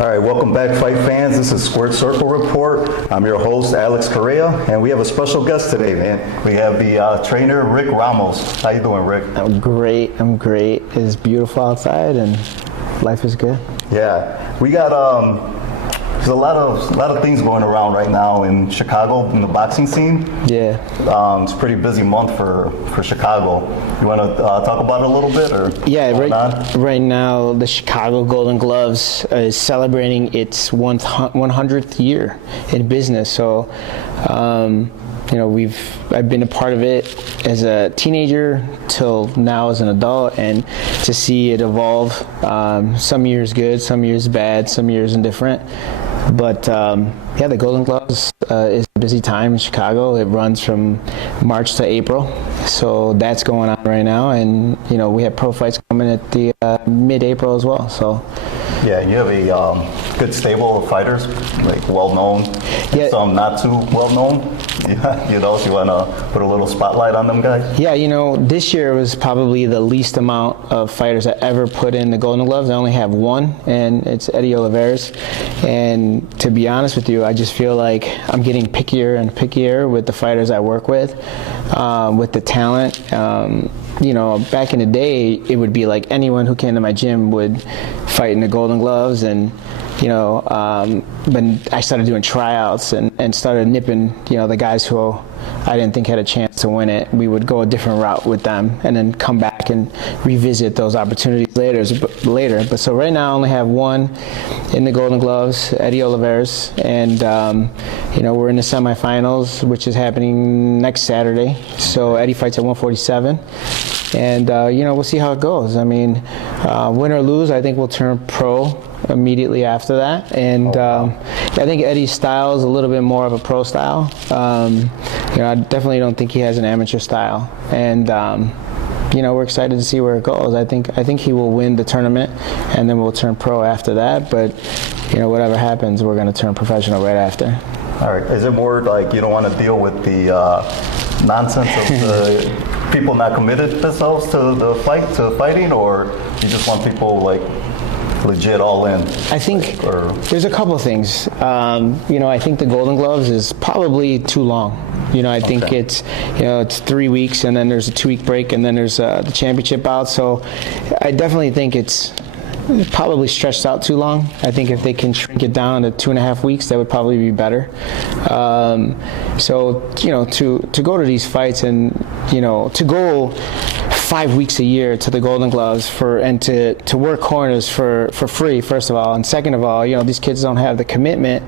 All right, welcome back, fight fans. This is Squared Circle Report. I'm your host, Alex Correa, and we have a special guest today, man. We have the trainer, Rick Ramos. How you doing, Rick? I'm great. It's beautiful outside, and life is good. Yeah, we got there's a lot of things going around right now in Chicago in the boxing scene. Yeah. It's a pretty busy month for Chicago. You want to talk about it a little bit, or yeah? Right now, the Chicago Golden Gloves is celebrating its 100th year in business. So, I've been a part of it as a teenager till now as an adult, and to see it evolve. Some years good, some years bad, some years indifferent. But the Golden Gloves is a busy time in Chicago. It runs from March to April, so that's going on right now. And we have pro fights coming at the mid-April as well. So. Yeah, you have a good stable of fighters, like well-known, some not too well-known. Yeah, so you want to put a little spotlight on them guys? Yeah, this year was probably the least amount of fighters I ever put in the Golden Gloves. I only have one, and it's Eddie Olivares. And to be honest with you, I just feel like I'm getting pickier and pickier with the fighters I work with the talent. Back in the day, it would be like anyone who came to my gym would fight in the Golden Gloves, and but I started doing tryouts and started nipping, the guys who I didn't think had a chance to win it. We would go a different route with them and then come back and revisit those opportunities later. But so right now I only have one in the Golden Gloves, Eddie Olivares, and we're in the semifinals, which is happening next Saturday. So Eddie fights at 147. And, we'll see how it goes. I mean, win or lose, I think we'll turn pro immediately after that. And I think Eddie's style is a little bit more of a pro style. I definitely don't think he has an amateur style. And, we're excited to see where it goes. I think he will win the tournament, and then we'll turn pro after that. But, whatever happens, we're going to turn professional right after. All right. Is it more like you don't want to deal with the nonsense of the people not committed themselves to the fighting, or you just want people like legit all in? I think there's a couple of things. I think the Golden Gloves is probably too long. I think it's 3 weeks, and then there's a 2-week break, and then there's the championship bout. So I definitely think it's probably stretched out too long. I think if they can shrink it down to 2.5 weeks, that would probably be better. To go to these fights and to go 5 weeks a year to the Golden Gloves and to work corners for free, first of all, and second of all, these kids don't have the commitment.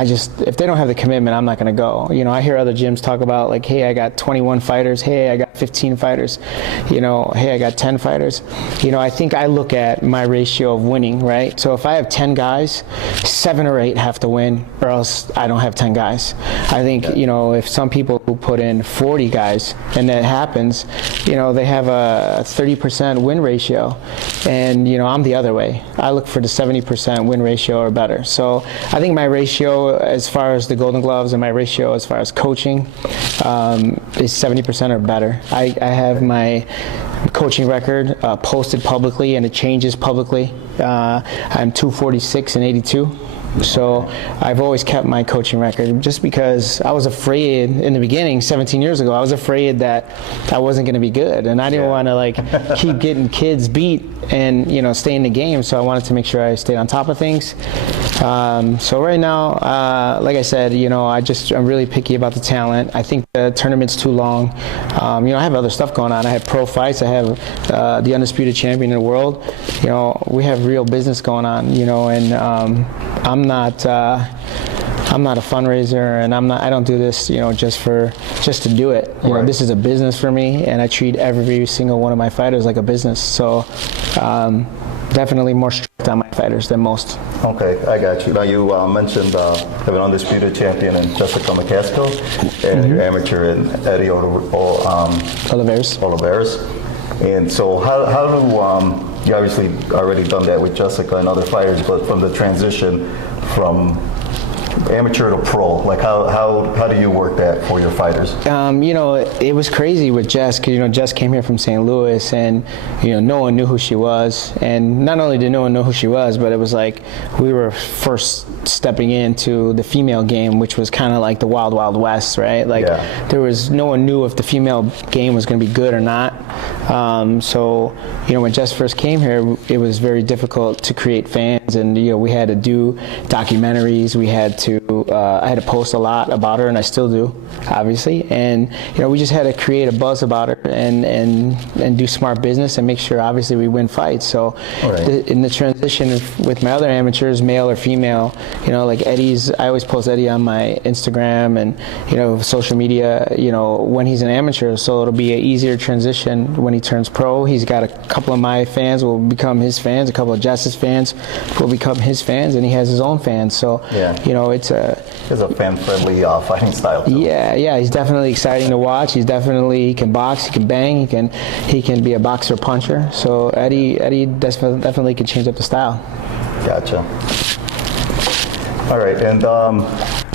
If they don't have the commitment, I'm not going to go. I hear other gyms talk about like, hey, I got 21 fighters. Hey, I got 15 fighters. Hey, I got 10 fighters. I think I look at my ratio of winning, right? So if I have 10 guys, 7 or 8 have to win, or else I don't have 10 guys. I think, if some people who put in 40 guys, and that happens, they have a 30% win ratio. And, I'm the other way. I look for the 70% win ratio or better. So I think my ratio as far as the Golden Gloves and my ratio as far as coaching is 70% or better. I have my coaching record posted publicly, and it changes publicly. I'm 246 and 82. So I've always kept my coaching record just because I was afraid in the beginning, 17 years ago, I was afraid that I wasn't going to be good, and I didn't want to keep getting kids beat and stay in the game. So I wanted to make sure I stayed on top of things. So right now, like I said, I'm really picky about the talent. I think the tournament's too long. I have other stuff going on. I have pro fights. I have the undisputed champion in the world. We have real business going on. And I'm not a fundraiser, and I don't do this, just to do it. Right. This is a business for me, and I treat every single one of my fighters like a business. So, definitely more strict on my fighters than most. Okay, I got you. Now you mentioned have an undisputed champion in Jessica McCaskill, and your amateur in Eddie Olivares. And so how do you obviously already done that with Jessica and other fighters, but from the transition from amateur to pro? Like how do you work that for your fighters? It was crazy with Jess, because Jess came here from St. Louis, and no one knew who she was, and not only did no one know who she was, but it was like we were first stepping into the female game, which was kind of like the wild west, right? Like there was no one knew if the female game was going to be good or not. So when Jess first came here, it was very difficult to create fans, and we had to do documentaries. We had to I had to post a lot about her, and I still do, obviously. And we just had to create a buzz about her and do smart business and make sure, obviously, we win fights. So in the transition with my other amateurs, male or female, like Eddie's, I always post Eddie on my Instagram and social media, when he's an amateur. So it'll be an easier transition when he turns pro. He's got a couple of my fans will become his fans, a couple of Jess's fans will become his fans, and he has his own fans. So it's a fan-friendly fighting style too. Yeah, he's definitely exciting to watch. He can box, he can bang, he can be a boxer puncher. So Eddie definitely can change up the style. Gotcha. All right, and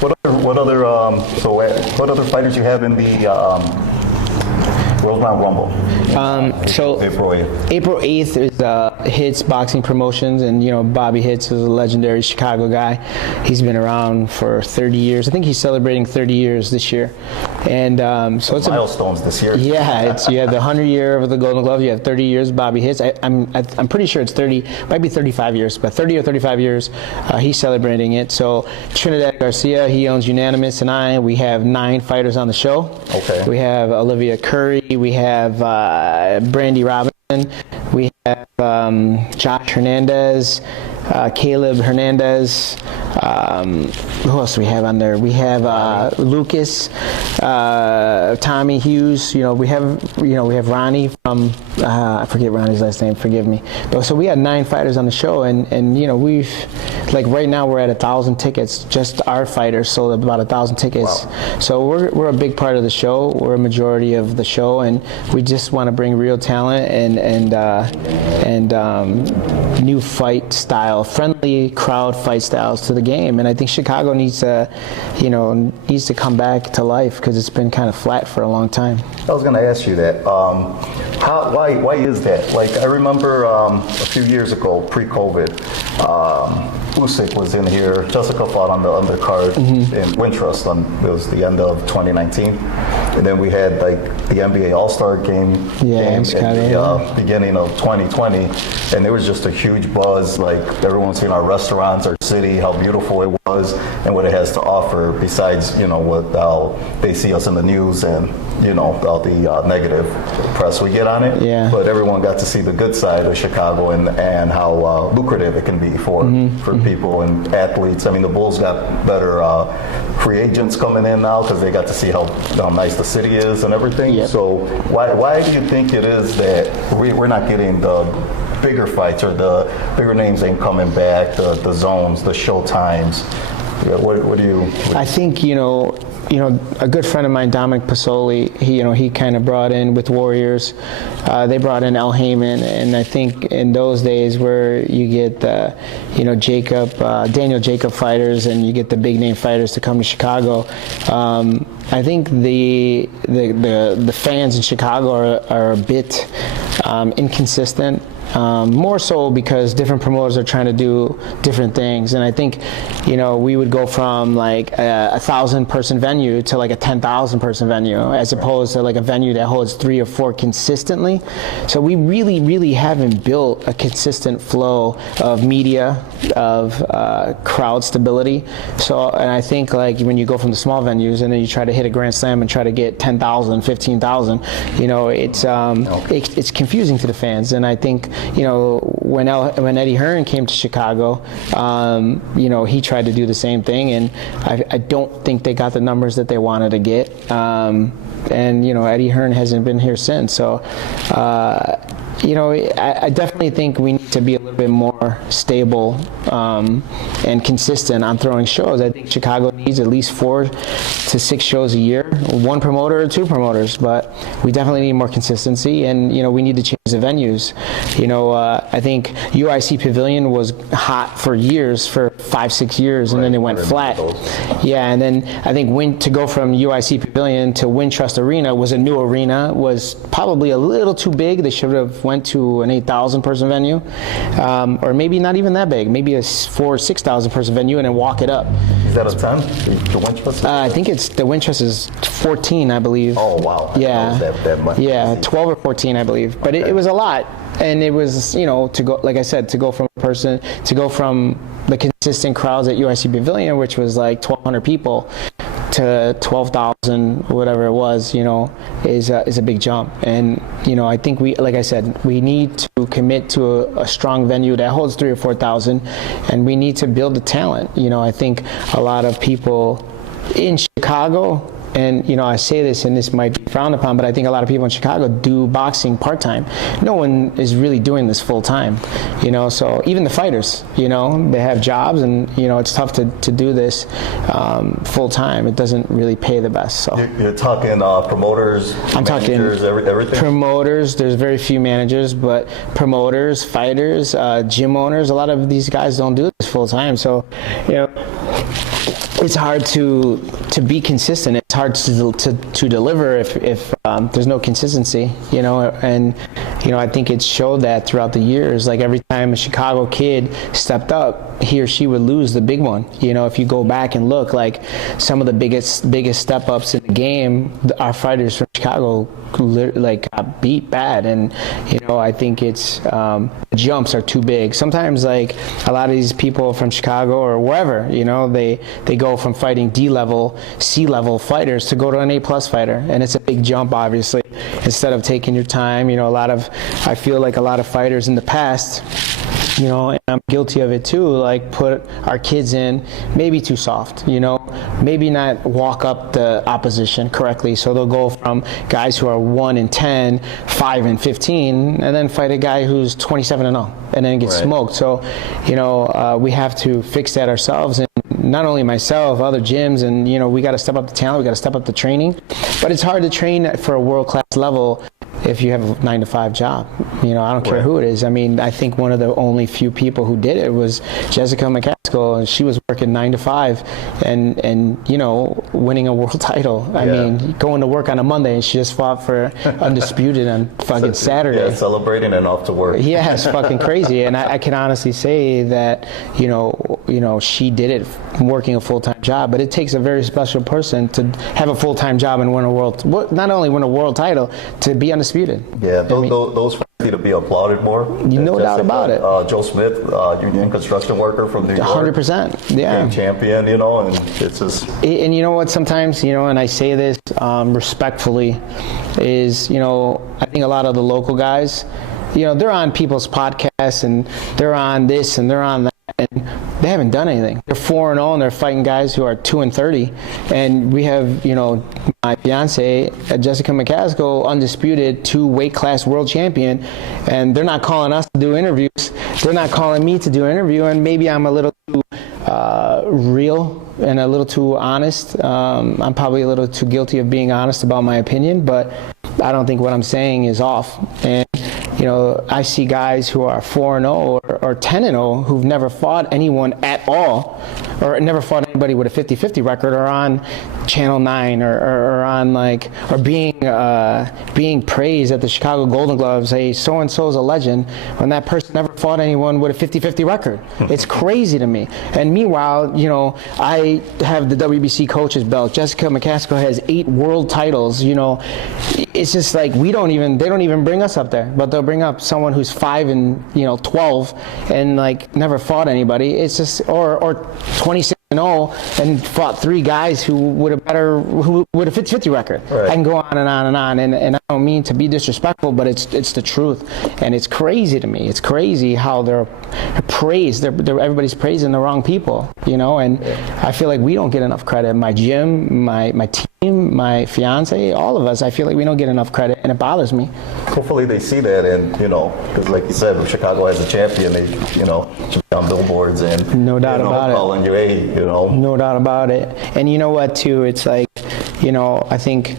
what other fighters you have in the World Round Rumble? So April 8th is Hits Boxing Promotions, and Bobby Hits is a legendary Chicago guy. He's been around for 30 years. I think he's celebrating 30 years this year, and so it's milestones this year. Yeah, you have the 100 year of the Golden Glove. You have 30 years Bobby Hits. I'm pretty sure it's 30, might be 35 years, but 30 or 35 years. He's celebrating it. So Trinidad Garcia, he owns Unanimous, and we have 9 fighters on the show. Okay. We have Olivia Curry. We have Brandy Robinson. We have Josh Hernandez, Caleb Hernandez. Who else do we have on there? We have Lucas, Tommy Hughes. We have Ronnie from I forget Ronnie's last name. Forgive me. But so we had 9 fighters on the show, and we've right now we're at 1,000 tickets. Just our fighters sold about 1,000 tickets. Wow. So we're a big part of the show. We're a majority of the show, and we just want to bring real talent and new fight style, friendly crowd fight styles to the game. And I think Chicago needs to come back to life, because it's been kind of flat for a long time. I was going to ask you that. Why is that? Like, I remember a few years ago, pre-COVID, Usyk was in here. Jessica fought on the undercard in Wintrust. It was the end of 2019, and then we had the NBA All-Star game in the beginning of 2020, and there was just a huge buzz. Like, everyone's seen our restaurants, our city, how beautiful it was, and what it has to offer. Besides, how they see us in the news and all the negative press we get on it. Yeah. But everyone got to see the good side of Chicago and how lucrative it can be for people and athletes. I mean, the Bulls got better free agents coming in now because they got to see how nice the city is and everything. Yep. So why do you think it is that we're not getting the bigger fights, or the bigger names ain't coming back, the zones, the show times? What do you? I think a good friend of mine, Dominic Pasoli, he kind of brought in with Warriors. They brought in Al Heyman, and I think in those days where you get the, Daniel Jacob fighters, and you get the big name fighters to come to Chicago. I think the fans in Chicago are a bit inconsistent. More so because different promoters are trying to do different things, and I think we would go from like a 1,000-person venue to like a 10,000-person venue, as opposed to like a venue that holds 3 or 4 consistently. So we really haven't built a consistent flow of media, of crowd stability. So, and I think like when you go from the small venues and then you try to hit a Grand Slam and try to get 10,000, 15,000, it's confusing to the fans. And I think when Eddie Hearn came to Chicago, he tried to do the same thing, and I don't think they got the numbers that they wanted to get. And Eddie Hearn hasn't been here since. So you know, I definitely think we need to be a little bit more stable and consistent on throwing shows. I think Chicago needs at least 4 to 6 shows a year, 1 promoter or 2 promoters, but we definitely need more consistency, and, you know, we need to change the venues. You know, I think UIC Pavilion was hot for years, for 5-6 years, and then it went flat. Yeah, and then I think to go from UIC Pavilion to Wintrust Arena was a new arena, was probably a little too big. They should have went to an 8,000 person venue, or maybe not even that big, maybe a 4,000 or 6,000 person venue, and then walk it up. Is that a 10? The Wintrust? I think the Wintrust is 14, I believe. Oh wow! Yeah, that much. Yeah, 12 or 14, I believe. But it was a lot, and it was, you know, to go, like I said, to go from the consistent crowds at UIC Pavilion, which was like 1,200 people, to 12,000, whatever it was, you know, is a big jump. And, you know, I think like I said, we need to commit to a strong venue that holds 3,000 or 4,000, and we need to build the talent. You know, I think a lot of people in Chicago, and, you know, I say this, and this might be frowned upon, but I think a lot of people in Chicago do boxing part-time. No one is really doing this full-time, you know, so even the fighters, you know, they have jobs, and, you know, it's tough to do this full-time. It doesn't really pay the best. So you're talking promoters, I'm managers, talking everything? Promoters, there's very few managers, but promoters, fighters, gym owners, a lot of these guys don't do this full-time. So, you know, it's hard to be consistent. It's hard to deliver if there's no consistency, you know. And, you know, I think it showed that throughout the years. Like every time a Chicago kid stepped up, he or she would lose the big one. You know, if you go back and look, like some of the biggest step ups in the game, our fighters from Chicago like got beat bad. And, you know, I think it's the jumps are too big. Sometimes, like a lot of these people from Chicago or wherever, you know, they go from fighting D-level, C-level fighters to go to an A-plus fighter, and it's a big jump, obviously. Instead of taking your time, you know, I feel like a lot of fighters in the past, you know, and I'm guilty of it too, like put our kids in maybe too soft, you know, maybe not walk up the opposition correctly. So they'll go from guys who are 1-10, 5-15, and then fight a guy who's 27-0 and then get smoked. So, you know, we have to fix that ourselves, and not only myself, other gyms, and, you know, we got to step up the talent, we got to step up the training. But it's hard to train for a world-class level if you have a 9-to-5 job. You know, I don't care who it is. I mean, I think one of the only few people who did it was Jessica McCaskill, and she was working 9-to-5 and you know, winning a world title. I mean, going to work on a Monday, and she just fought for undisputed on fucking Saturday. Yeah, celebrating and off to work. Yeah, it's fucking crazy. And I can honestly say that, you know, she did it working a full-time job, but it takes a very special person to have a full-time job and win not only win a world title, to be undisputed. Yeah, those need to be applauded more. No doubt about it. Joe Smith, union construction worker from New York. 100%. Yeah. Champion, you know, and it's just. And you know what? Sometimes, you know, and I say this respectfully, is, you know, I think a lot of the local guys, you know, they're on people's podcasts and they're on this and they're on that, and they haven't done anything. They're 4-0 and they're fighting guys who are 2-30, and we have, you know, my fiance Jessica McCaskill, undisputed 2 weight class world champion, and they're not calling us to do interviews. They're not calling me to do an interview, and maybe I'm a little too real and a little too honest. I'm probably a little too guilty of being honest about my opinion, but I don't think what I'm saying is off. And, you know, I see guys who are 4-0 or 10-0 who've never fought anyone at all, or never fought anybody with a 50-50 record, or on Channel 9, or on like, or being praised at the Chicago Golden Gloves. Hey, so and so's a legend, when that person never fought anyone with a 50-50 record. It's crazy to me. And meanwhile, you know, I have the WBC coach's belt. Jessica McCaskill has 8 world titles. You know, it's just like they don't even bring us up there, but they'll bring up someone who's 5-12 and like never fought anybody. It's just, or 26-0 and fought 3 guys who with a 50-50 record. Right. I can go on and on and on, and I don't mean to be disrespectful, but it's the truth, and it's crazy to me. It's crazy how they're praised. Everybody's praising the wrong people, you know, and I feel like we don't get enough credit. My gym, my team, my fiance, all of us, I feel like we don't get enough credit, and it bothers me. hopefully they see that, and because like you said, if Chicago has a champion, they should be on billboards and no doubt about it, calling you, hey, no doubt about it. And you know what too, it's like, I think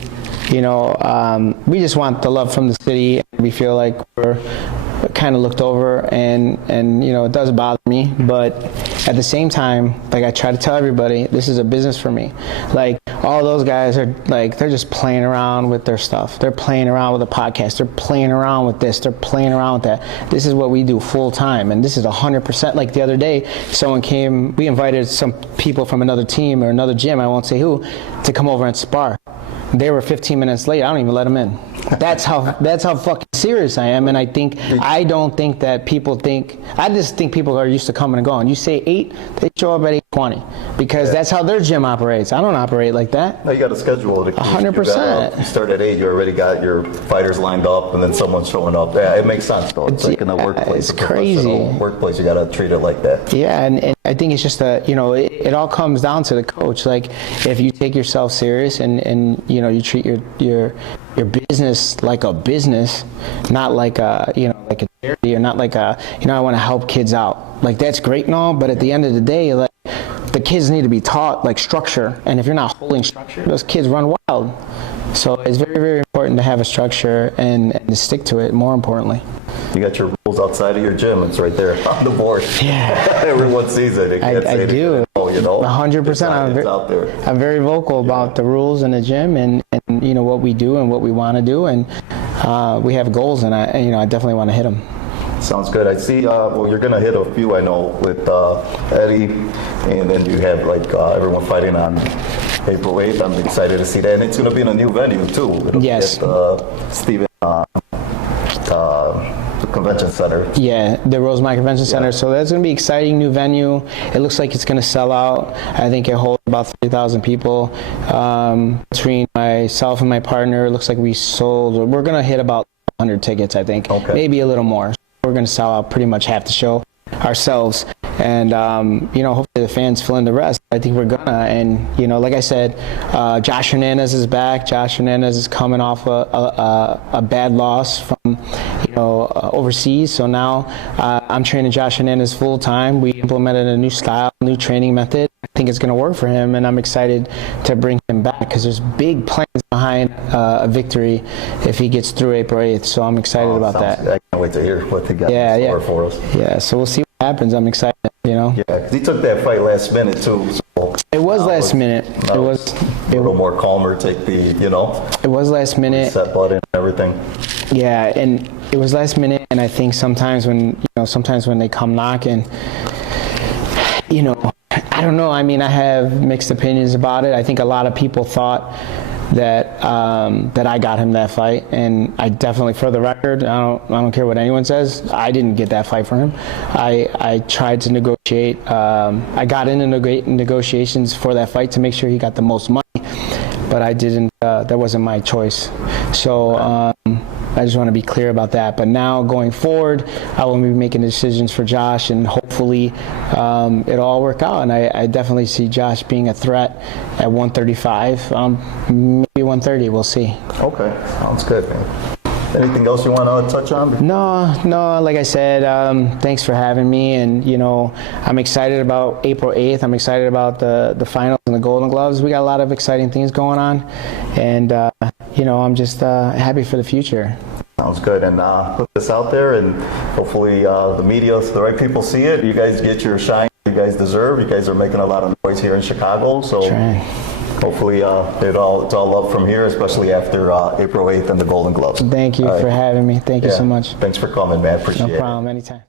we just want the love from the city. We feel like we're kind of looked over, and it does bother me, but at the same time, like I try to tell everybody, this is a business for me. Like all those guys are like, they're just playing around with their stuff. They're playing around with the podcast. They're playing around with this. They're playing around with that. This is what we do full time, and this is 100%. Like the other day, someone came. We invited some people from another team or another gym, I won't say who, to come over and spar. They were 15 minutes late. I don't even let them in. That's how fucking serious I am. And I don't think that people think. I just think people are used to coming and going. You say 8, they show up at 8:20 because that's how their gym operates. I don't operate like that. No, you got to schedule it. 100%. You start at 8. You already got your fighters lined up, and then someone's showing up. Yeah, it makes sense though. It's like in a workplace. It's crazy. Workplace, you got to treat it like that. Yeah, and I think it's just it all comes down to the coach. Like if you take yourself serious and you treat your business like a business, not like a like a charity, or not like a I want to help kids out. Like that's great and all, but at the end of the day, like the kids need to be taught like structure. And if you're not holding structure, those kids run wild. So it's very, very important to have a structure and to stick to it. More importantly. You got your rules outside of your gym. It's right there on the board. Yeah. Everyone sees it. I do. 100%. Out there. I'm very vocal about the rules in the gym and what we do and what we want to do, and we have goals, and I definitely want to hit them. Sounds good. I see. Well, you're gonna hit a few, I know, with Eddie, and then you have like everyone fighting on April 8th. I'm excited to see that, and it's gonna be in a new venue too. It'll yes. Be at Stephen. The convention center. Yeah, the Rosemont Convention Center. So that's going to be exciting, new venue. It looks like it's going to sell out. I think it holds about 30,000 people. Between myself and my partner, it looks like we're going to hit about 100 tickets, I think. Okay. Maybe a little more. We're going to sell out pretty much half the show ourselves. And, hopefully the fans fill in the rest. I think we're gonna. And, like I said, Josh Hernandez is back. Josh Hernandez is coming off a bad loss from, overseas. So now I'm training Josh Hernandez full time. We implemented a new style, new training method. I think it's going to work for him, and I'm excited to bring him back because there's big plans behind a victory if he gets through April 8th. So I'm excited about that. I can't wait to hear what they got in store for us. Yeah, so we'll see what happens. I'm excited, Yeah, because he took that fight last minute too. So it was last minute. It was a little more calmer. Take the, It was last minute. Set button and everything. Yeah, and it was last minute, and I think sometimes when they come knocking, I don't know. I mean, I have mixed opinions about it. I think a lot of people thought that I got him that fight, and I definitely, for the record, I don't care what anyone says, I didn't get that fight for him. I tried to negotiate. I got into negotiations for that fight to make sure he got the most money, but I didn't. That wasn't my choice. So I just want to be clear about that. But now going forward, I will be making decisions for Josh, and hopefully it'll all work out. And I definitely see Josh being a threat at 135, maybe 130. We'll see. Okay, sounds good, man. Anything else you want to touch on? No. Like I said, thanks for having me. And, I'm excited about April 8th. I'm excited about the finals and the Golden Gloves. We got a lot of exciting things going on. And, I'm just happy for the future. Sounds good. And put this out there, and hopefully the media, the right people see it. You guys get your shine you guys deserve. You guys are making a lot of noise here in Chicago. So hopefully it's all up from here, especially after April 8th and the Golden Gloves. Thank you for having me. Thank you so much. Thanks for coming, man. Appreciate it. No problem. Anytime.